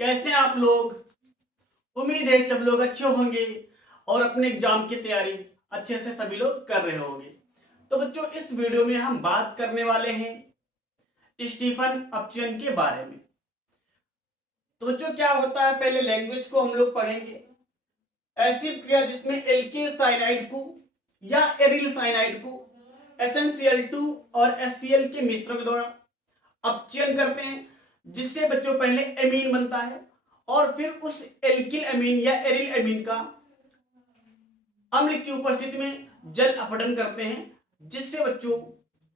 कैसे हैं आप लोग। उम्मीद है सब लोग अच्छे होंगे और अपने एग्जाम की तैयारी अच्छे से सभी लोग कर रहे होंगे। तो बच्चों, इस वीडियो में हम बात करने वाले हैं स्टीफन अपचियन के बारे में। तो बच्चों, क्या होता है, पहले लैंग्वेज को हम लोग पढ़ेंगे। ऐसी क्रिया जिसमें एल्किल साइनाइड को या एरिल साइनाइड को SnCl2 और HCl के मिश्रण के द्वारा अपचयन करते हैं, जिससे बच्चों पहले एमीन बनता है और फिर उस एल्किल एमीन या एरिल एमीन का अम्ल की उपस्थिति में जल अपघटन करते हैं, जिससे बच्चों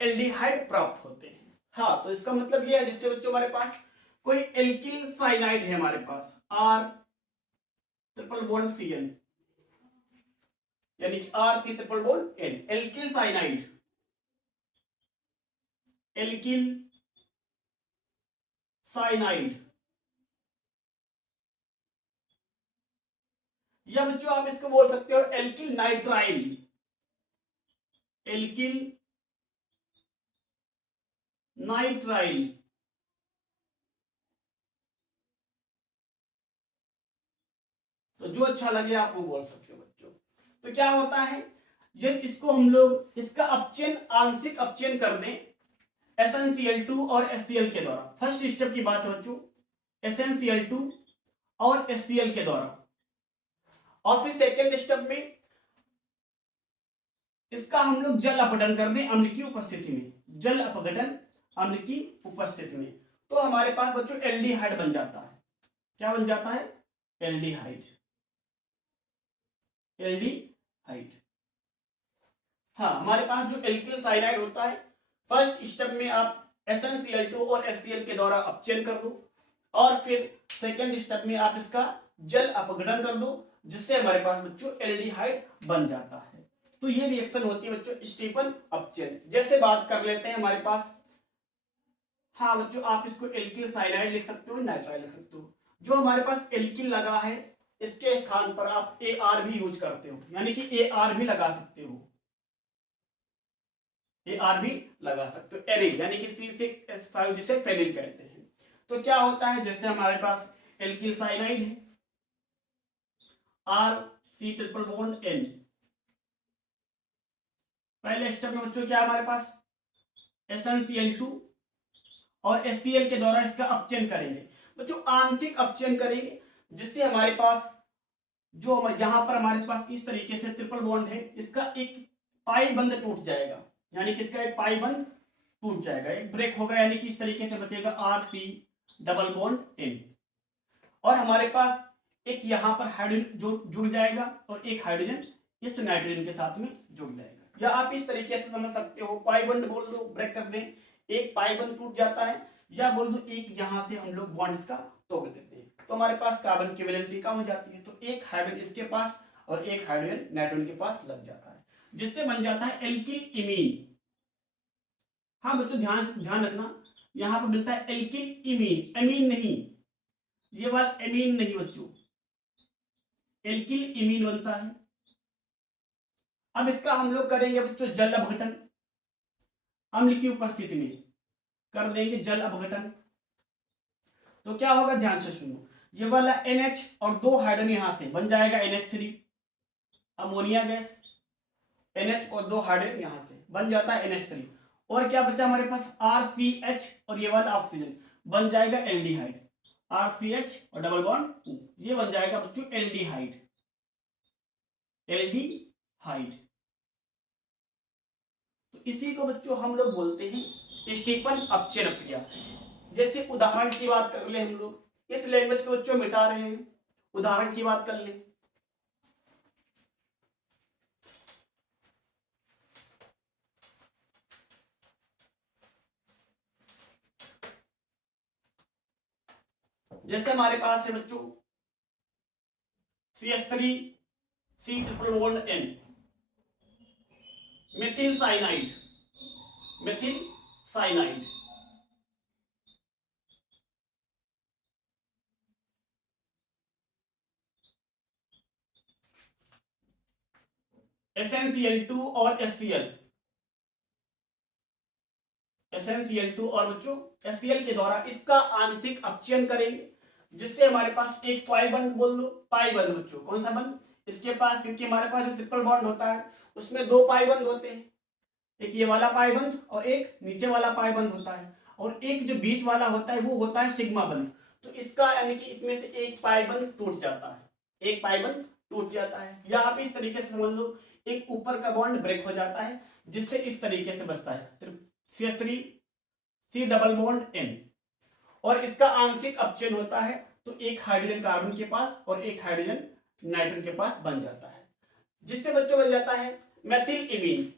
एल्डिहाइड प्राप्त होते हैं। हाँ, तो इसका मतलब यह है, जिससे बच्चों हमारे पास कोई एल्किल साइनाइड है, हमारे पास R ट्रिपल बॉन्ड Cl यानी कि RC triple bond N, alkyl cyanide, alkyl cyanide. या बच्चों आप इसको बोल सकते हो एल्किल नाइट्राइल, एल्किल नाइट्राइल। तो जो अच्छा लगे आप वो बोल सकते हो बच्चों। तो क्या होता है, यदि इसको हम लोग इसका अपचयन आंशिक अपचयन कर दें SnCl2 और HCl के द्वारा, फर्स्ट स्टेप की बात है बच्चों, SnCl2 और HCl के द्वारा, और फिर सेकेंड स्टेप में इसका हम लोग जल अपघटन कर दें अम्ल की उपस्थिति में, जल अपघटन अम्ल की उपस्थिति में, तो हमारे पास बच्चों एल्डिहाइड बन जाता है। क्या बन जाता है? Aldehyde, aldehyde. हाँ, हमारे पास जो एल्किल साइनाइड होता है, फर्स्ट स्टेप में आप SnCl2 और HCl के द्वारा अपचयन कर दो, और फिर सेकेंड स्टेप में आप इसका जल अपघटन कर दो, जिससे हमारे पास बच्चों एल्डिहाइड बन जाता है। तो ये रिएक्शन होती है बच्चों स्टीफन अपचयन। जैसे बात कर लेते हैं हमारे पास, हाँ बच्चों, आप इसको एल्किल साइनाइड लिख सकते हो, नाइट्राइल लिख सकते हो। जो हमारे पास एल्किल लगा है, इसके स्थान पर आप AR भी यूज करते हो, यानी कि AR भी लगा सकते हो, AR भी लगा सकते हो, एरिल यानी कि C6H5 जिसे फेरिल कहते हैं। तो क्या होता है, जैसे हमारे पास एल्किल साइनाइड है, RC ट्रिपल बॉन्ड N। पहले स्टेप में बच्चों क्या है हमारे पास, SnCl2 और HCl के द्वारा इसका अपचयन करेंगे बच्चों, आंशिक अपचयन करेंगे, जिससे हमारे पास जो यहां पर हमारे पास इस तरीके से ट्रिपल बॉन्ड है, इसका एक पाई बंद टूट जाएगा, यानी कि इसका एक पाई बंद टूट जाएगा, एक ब्रेक होगा, यानी कि इस तरीके से बचेगा RC डबल बॉन्ड N, और हमारे पास एक यहां पर हाइड्रोजन जुड़ जाएगा और एक हाइड्रोजन इस नाइट्रोजन के साथ में जुड़ जाएगा। या आप इस तरीके से समझ सकते हो, पाई बंद बोल दो, ब्रेक कर दें, एक पाई बंद टूट जाता है, या बोल दो एक यहां से हम लोग बॉन्ड इसका तोड़ देते हैं, तो हमारे पास कार्बन की वैलेंसी कम हो जाती है, तो एक हाइड्रोजन इसके पास और एक हाइड्रोजन नाइट्रोजन के पास लग जाता है, जिससे बन जाता है एल्किल इमीन। हाँ बच्चों, ध्यान ध्यान रखना, यहां पर मिलता है एल्किल इमीन, एमीन नहीं, ये बात एमीन नहीं बच्चों, एल्किल इमीन बनता है। अब इसका हम लोग करेंगे बच्चों जल अपघटन, अम्ल की उपस्थिति में कर देंगे जल अपघटन। तो क्या होगा, ध्यान से सुनो, ये वाला NH और दो हाइड्रोजन यहां से बन जाएगा NH3, अमोनिया गैस, NH और दो हाइड्रोजन यहां से बन जाता है NH3, और क्या बचा हमारे पास RCH और ये वाला ऑक्सीजन बन जाएगा एल्डिहाइड, RCH और डबल बॉन्ड O, ये बन जाएगा बच्चों एल्डिहाइड, एल्डिहाइड। तो इसी को बच्चों हम लोग बोलते हैं स्टीफन अपचयन क्रिया। जैसे उदाहरण की बात कर ले, हम लोग इस लैंग्वेज को बच्चों मिटा रहे हैं, उदाहरण की बात कर ले। जैसे हमारे पास है बच्चों CH3C triple bond N, methyl cyanide, methyl cyanide, SnCl2 और HCl, SnCl2 और बच्चों HCl के द्वारा इसका आंशिक अपचयन करेंगे, जिससे हमारे पास एक पाई बंध, बोल दो पाई बंध बच्चों, कौन सा बंध इसके पास, क्योंकि हमारे पास जो ट्रिपल बॉन्ड होता है उसमें दो पाई बंध होते हैं, एक ये वाला पाई बंध और एक नीचे वाला पाई बंध होता है, और एक जो बीच वाला होता है वो होता है सिग्मा बंध। तो इसका यानी कि इसमें से एक पाई बंध टूट जाता है, एक पाई बंध टूट जाता है, या आप इस तरीके से समझ लो एक ऊपर का बॉन्ड ब्रेक हो जाता है, जिससे इस तरीके से बचता है CH3 C double bond N, और इसका आंशिक अपचयन होता है, तो एक हाइड्रोजन कार्बन के पास और एक हाइड्रोजन नाइट्रोजन के पास बन जाता है, जिससे बच्चों बन जाता है मेथिल इमीन।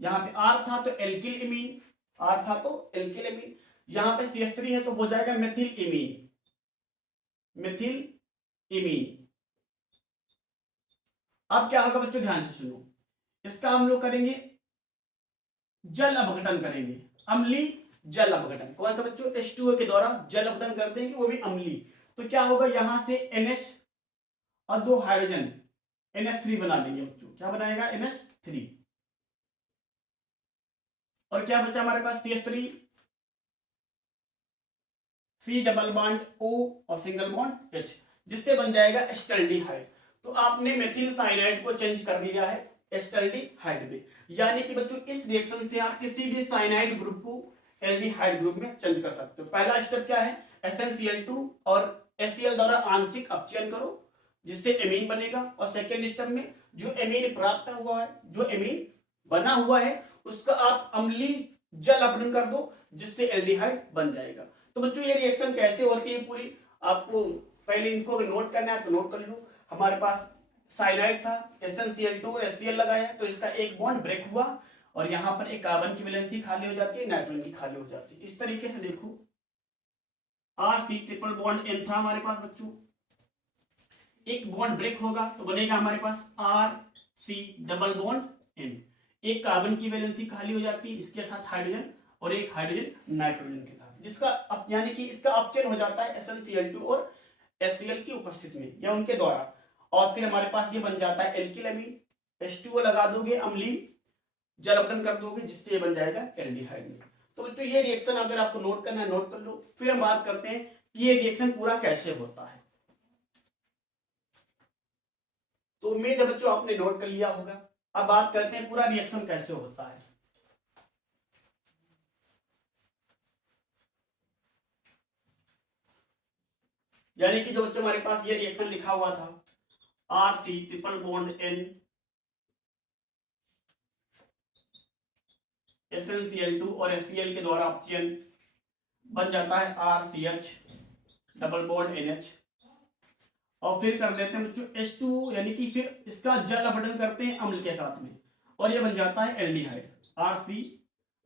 यहाँ पे R था तो एल्किल इमीन, R था तो एल्किल इमीन, यहाँ पे CH3 है तो हो जाएगा मेथिल इमीन, मेथिल इमीन। अब क्या होगा बच्चों, ध्यान से सुनो, इसका हम लोग करेंगे जल अपघटन करेंगे, अम्लीय जल अपघटन। कौन सा बच्चों, H2O के द्वारा जल अपघटन कर देंगे, वो भी अम्लीय। तो क्या होगा, यहां से NH और दो हाइड्रोजन NH3 बना लेंगे बच्चों, क्या बनाएगा NH3, और क्या बचा हमारे पास CH3 C double bond O और सिंगल बॉन्ड H, जिससे बन जाएगा एस्टल्डिहाइड। तो आपने मेथिल साइनाइड को चेंज कर दिया है एस्टल्डिहाइड में, यानी कि बच्चों इस रिएक्शन से आप किसी भी साइनाइड ग्रुप को एल्डिहाइड ग्रुप में चेंज कर सकते हो। पहला स्टेप क्या है, SnCl2 और HCl द्वारा आंशिक अपचयन करो, जिससे एमीन बनेगा, और सेकेंड स्टेप में जो एमीन प्राप्त हुआ है, जो एमीन बना हुआ है, उसका आप अम्लीय जल अपघटन कर दो, जिससे एल्डिहाइड बन जाएगा। तो बच्चों ये रिएक्शन कैसे हो रही है पूरी, आपको पहले इनको नोट करना है तो नोट कर लो। हमारे पास साइनाइड था, SnCl2 और HCl लगाया, तो इसका एक बॉन्ड ब्रेक हुआ, और यहाँ पर एक कार्बन की वैलेंसी खाली हो जाती है, नाइट्रोजन की खाली हो जाती है। इस तरीके से देखो, RC ट्रिपल बॉन्ड N था हमारे पास बच्चों, एक बॉन्ड ब्रेक होगा तो बनेगा हमारे पास RC डबल बॉन्ड N, एक कार्बन की वैलेंसी खाली हो जाती है इसके साथ हाइड्रोजन, और एक हाइड्रोजन नाइट्रोजन के साथ, जिसका यानी कि इसका अपचयन हो जाता है SnCl2 और HCl की उपस्थिति में या उनके द्वारा, और फिर हमारे पास ये बन जाता है एल्किल अमीन, H2O लगा दोगे, अम्लीय जल अपघटन कर दोगे, जिससे ये बन जाएगा एल्डिहाइड में। तो बच्चों ये रिएक्शन अगर आपको नोट करना है नोट कर लो। फिर हम बात करते हैं कि ये रिएक्शन पूरा कैसे होता है। तो उम्मीद है बच्चों आपने नोट कर लिया होगा। अब बात करते हैं पूरा रिएक्शन कैसे होता है। यानी कि जो बच्चों हमारे पास ये रिएक्शन लिखा हुआ था, RC triple bond N SnCl2 और HCl के द्वारा अपचयन बन जाता है RCH डबल बॉन्ड NH, और फिर कर देते हैं बच्चों H2O, यानी कि फिर इसका जल अपघटन करते हैं अम्ल के साथ में, और ये बन जाता है aldehyde, RC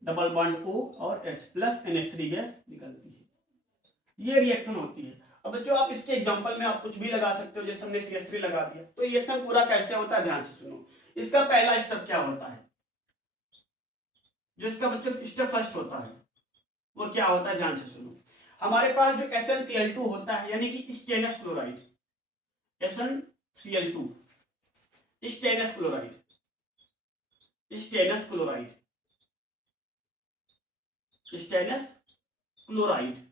double bond O और H प्लस NH3 गैस निकलती है। ये रिएक्शन होती है। अब बच्चों आप इसके एग्जांपल में आप कुछ भी लगा सकते हो, जैसे हमने CH3 लगा दिया। तो रिएक्शन पूरा कैसे होता है, ध्यान से सुनो। इसका पहला स्टेप क्या होता है, जो इसका बच्चों स्टेप फर्स्ट होता है वो क्या होता है, ध्यान से सुनो। हमारे पास जो SnCl2 होता है, यानी कि stannous chloride, SnCl2 stannous chloride, stannous chloride, stannous chloride,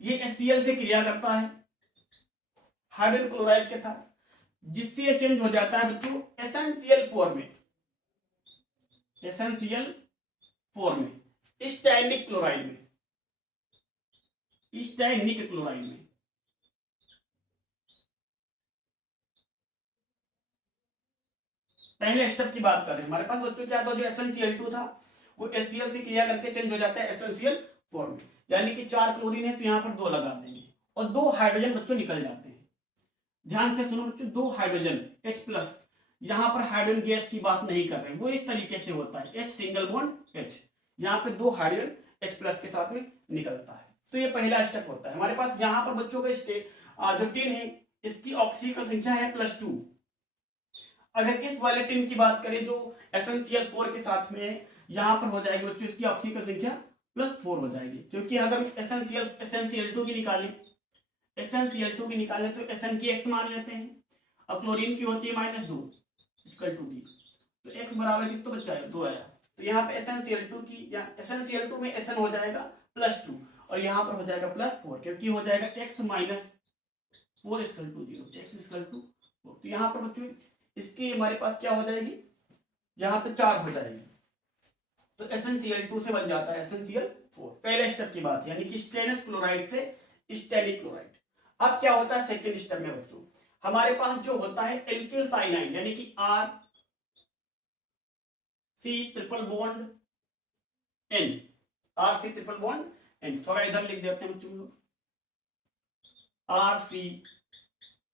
ये HCl से क्रिया करता है हाइड्रोजन क्लोराइड के साथ, जिससे ये चेंज हो जाता है बच्चों SnCl4 में, SnCl4 में, स्टैनिक क्लोराइड में, स्टैनिक क्लोराइड में। पहले स्टेप की बात करें, हमारे पास बच्चों क्या था, जो SnCl2 था वो HCl से क्रिया करके चेंज हो जाता है SnCl4 में, यानी कि 4 क्लोरीन है तो यहाँ पर 2 लगा देंगे, और 2 हाइड्रोजन बच्चों निकल जाते हैं। ध्यान से सुनो बच्चों, 2 हाइड्रोजन H प्लस, यहाँ पर हाइड्रोजन गैस की बात नहीं कर रहे हैं, वो इस तरीके से होता है H सिंगल बॉन्ड H, यहाँ पे 2 हाइड्रोजन H प्लस के साथ में निकलता है। तो ये पहला स्टेप होता है हमारे पास। यहाँ पर बच्चों का जो टिन है इसकी ऑक्सीजन संख्या है +2। अगर इस वाले टिन की बात करें जो SnCl4 के साथ में है, यहाँ पर हो जाएगी बच्चों इसकी ऑक्सीजन संख्या +4 हो जाएगी, क्योंकि अगर SnCl2 की निकालें, SnCl2 की निकालें तो Sn की x मान लेते हैं, और क्लोरीन की होती है -2 = D। तो x बराबर कितना बच्चा है 2 आया। तो यहाँ पे SnCl2 की या SnCl2 में Sn हो जाएगा +2 और यहाँ पर हो जाएगा +4 क्योंकि हो जाएगा x minus 4 equal to 0 x equal to 4। तो यहाँ पर बच्चों इसकी हमारे पास क्या हो जाएगी, यहाँ पे 4 हो जाएगी। तो SnCl2 से बन जाता है SnCl4। पहले स्टेप की बात यानी कि स्टेनस क्लोराइड से स्टेरिक क्लोराइड। अब क्या होता है सेकेंड स्टेप में बच्चों, हमारे पास जो होता है एल्किल साइनाइड यानी कि RC triple bond N, RC triple bond N। थोड़ा इधर लिख देते हैं बच्चों लोग, RC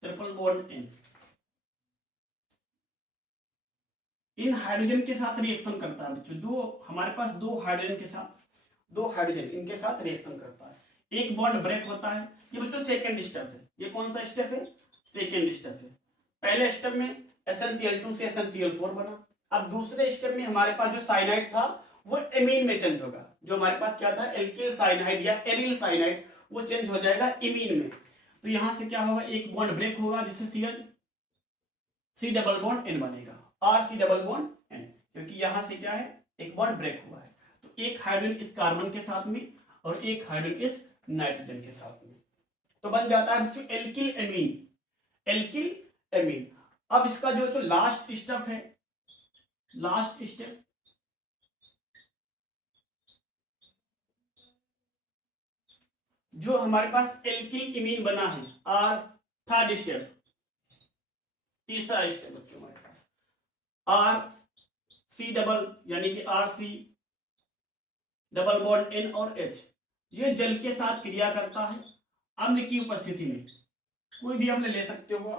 ट्रिपल बॉन्ड N। इन हाइड्रोजन के साथ रिएक्शन करता है बच्चों। दो हमारे पास दो हाइड्रोजन इनके साथ रिएक्शन करता है, एक बॉन्ड ब्रेक होता है। ये बच्चों सेकंड स्टेप है। ये कौन सा स्टेप है, सेकंड स्टेप है। पहले स्टेप में SnCl2 से SnCl4 बना। अब दूसरे स्टेप में हमारे पास जो साइनाइड था वो एमीन में चेंज होगा। जो हमारे पास क्या था एल्किल साइनाइड या एरिल साइनाइड, वो चेंज हो जाएगा इमीन में। तो यहां से क्या होगा, एक बॉन्ड ब्रेक होगा जिससे C डबल बॉन्ड N बनेगा, RC डबल बॉन्ड N, क्योंकि यहां से क्या है एक बॉन्ड ब्रेक हुआ है। तो एक हाइड्रोजन इस कार्बन के साथ में और एक हाइड्रोजन इस नाइट्रोजन के साथ में, तो बन जाता है बच्चों एल्किल एमीन। अब इसका जो लास्ट स्टेप है, लास्ट स्टेप जो हमारे पास एल्किल इमीन बना है, थर्ड स्टेप, तीसरा स्टेप बच्चों हमारे पास RC डबल यानी कि RC डबल बॉन्ड N और H, ये जल के साथ क्रिया करता है अम्ल की उपस्थिति में। कोई भी अम्ल ले सकते हो।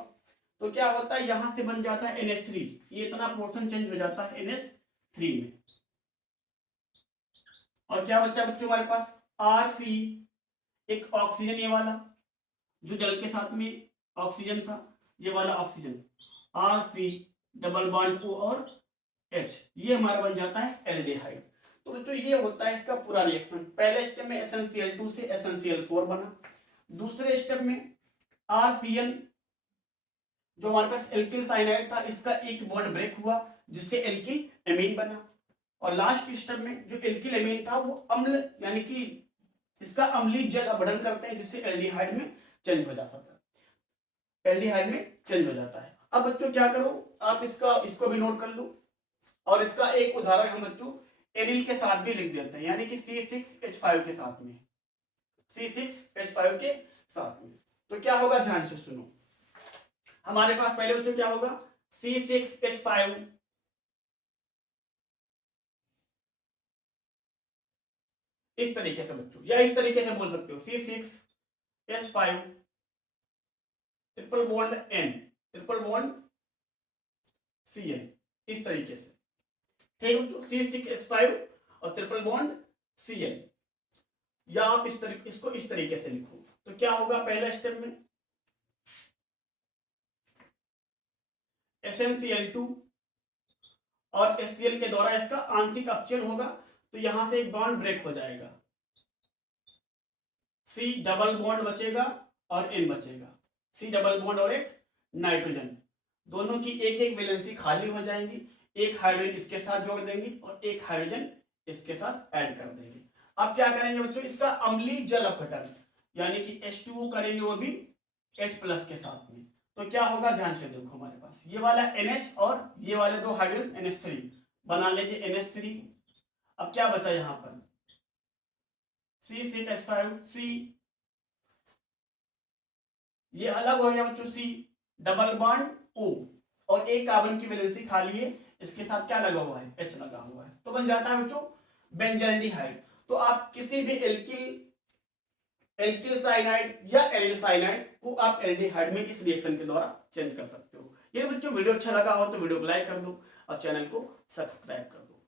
तो क्या होता है, यहां से बन जाता है NH3। ये इतना पोर्शन चेंज हो जाता है NH3 में। और क्या बच्चा बच्चों हमारे पास RC, एक ऑक्सीजन ये वाला जो जल के साथ में ऑक्सीजन था, ये वाला oxygen RC double bond O और H, ये हमारा बन जाता है एल्डिहाइड। तो बच्चों ये होता है इसका पूरा रिएक्शन। पहले स्टेप में SnCl2 से SnCl4 बना। दूसरे स्टेप में RCN जो हमारे पास एल्किल साइनाइड था, इसका एक बॉन्ड ब्रेक हुआ जिससे एल्किल एमीन बना। और लास्ट स्टेप में जो एल्किल एमीन था वो अम्ल यानी कि इसका अम्लीय जल अपघटन करते हैं जिससे एल्डिहाइड में चेंज हो जाता है, एल्डिहाइड में चेंज हो जाता है। अब बच्चों क्या करो, आप इसको भी नोट कर लो और इसका एक उदाहरण हम बच्चों एरिल के साथ भी लिख देते हैं, यानी कि C6H5 के साथ में, C6H5 के साथ में। तो क्या होगा, ध्यान से सुनो। हमारे पास पहले बच्चों क्या होगा, C6H5 इस तरीके से बच्चों, या इस तरीके से बोल सकते हो C6H5 triple bond N triple bond Cn, इस तरीके से। ठीक है बच्चों, C6H5 और ट्रिपल बॉन्ड Cn, या आप इसको इस तरीके से लिखो। तो क्या होगा, पहले स्टेप में SnCl2 और HCl के द्वारा इसका आंशिक अपचयन होगा, तो यहां से एक बॉन्ड ब्रेक हो जाएगा, C डबल बॉन्ड बचेगा और N बचेगा, C डबल बॉन्ड और एक नाइट्रोजन, दोनों की एक एक वैलेंसी खाली हो जाएंगी। एक हाइड्रोजन इसके साथ जोड़ देंगे और एक हाइड्रोजन इसके साथ ऐड कर देंगे। अब क्या करेंगे बच्चों, इसका अम्लीय जल अपघटन यानी कि H2O करेंगे, वो भी H प्लस के साथ में। तो क्या होगा, ध्यान से देखो, हमारे पास ये वाला NH और ये वाले दो हाइड्रोजन NH3 बना लेंगे NH3। अब क्या बचा यहां पर, C6H5 C, ये अलग हो गया बच्चों, C डबल बॉन्ड O और एक कार्बन की वैलेंसी खाली है, इसके साथ क्या लगा हुआ है, H लगा हुआ है, तो बन जाता है बच्चों बेंजाल्डिहाइड। तो आप किसी भी एल्किल साइनाइड या एरिल साइनाइड को आप एल्डिहाइड में इस रिएक्शन के द्वारा चेंज कर सकते हो। ये बच्चों वीडियो अच्छा लगा हो तो वीडियो को लाइक कर दो और चैनल को सब्सक्राइब कर दो।